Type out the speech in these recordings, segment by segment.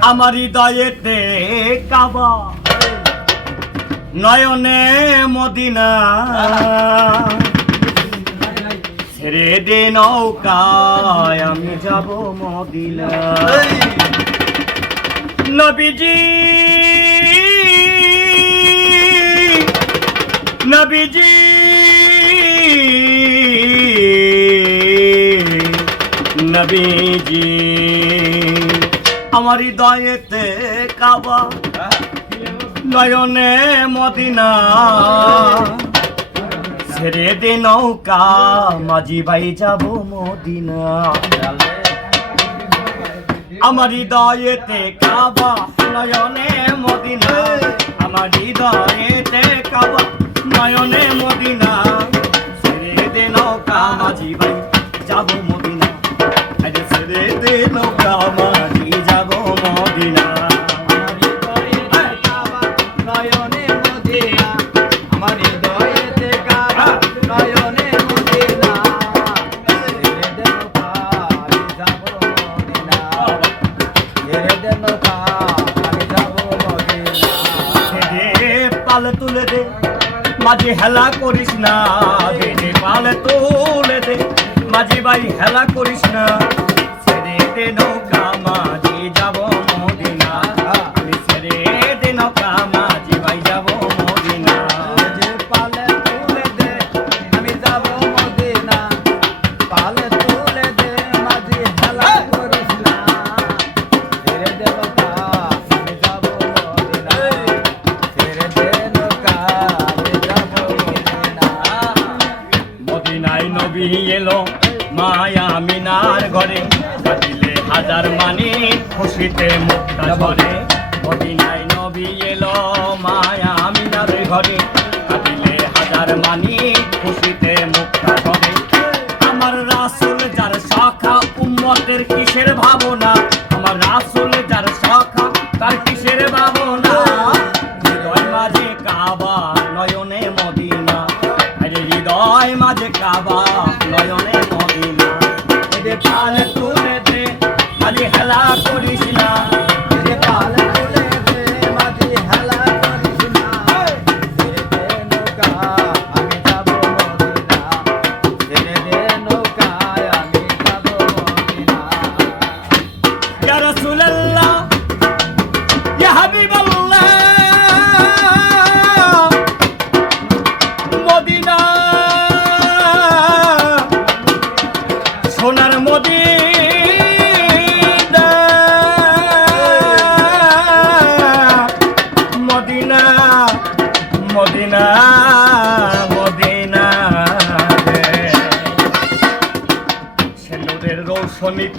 আমার হৃদয়েতে কাবা। নয়নে মদিনা। ছেড়ে দে নৌকায় আমি যাব মদিনা। নবীজি। নবীজি। নবীজি। আমার হৃদয়েতে কাবা। নয়নে মদিনা। ছেড়ে দে নৌকা, মাঝি ভাই যাব মদিনা। আমার হৃদয়েতে কাবা, নয়নে মদিনা। আমার হৃদয়েতে কাবা, নয়নে মদিনা। ছেড়ে দে নৌকা, মাঝি ভাই যাব মদিনা। ছেড়ে দে নৌকা পাল তুলে দে। মাঝে হেলা করিস না বেডে পাল তুলে দে। মাঝি ভাই হেলা করিস না। ছেড়ে নৌকা, মাঝি যাব নবী এলো মায়া মিনার ঘরে কাটিলে হাজার মানি খুশিতে মুক্তা ঝরে। মদিনায় নবী এলো মায়া মিনার ঘরে কাটিলে হাজার মানি খুশিতে মুক্তা ঝরে। আমার রাসুল যার শাখা উম্মতের কিসের ভাবনা? আমার রাসুল যার শাখা তার কিসের ভাবনা? তুলে দে খালি হেলা করিস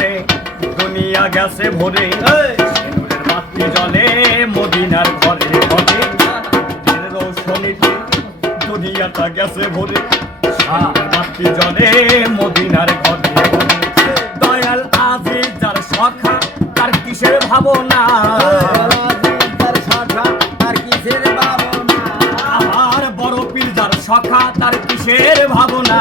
রৌশনীতে দুনিয়া গেছে ভরে। বাতি জলে মদিনার ঘরে ঘরে রৌশনীতে দুনিয়াটা গেছে ভরে। বাতি জলে মদিনার ঘরে দয়াল আজিজ যার সখা তার কিসের ভাবনা? সখা তার কিসের ভাবনা?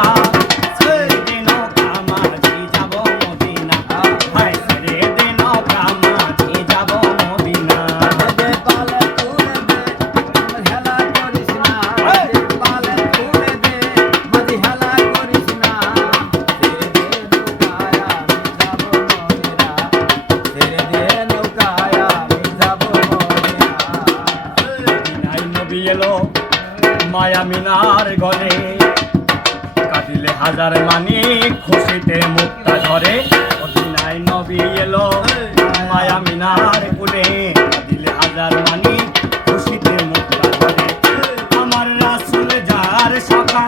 মায়া মিনার ঘরে কাটিলে হাজার মানি, খুশিতে মুক্তা ঝরে। অধিনায় নবী এলো মায়া মিনার কুলে। কাটিলে হাজার মানি, খুশিতে মুক্তা ঝরে। আমার রাসুল যার শাখা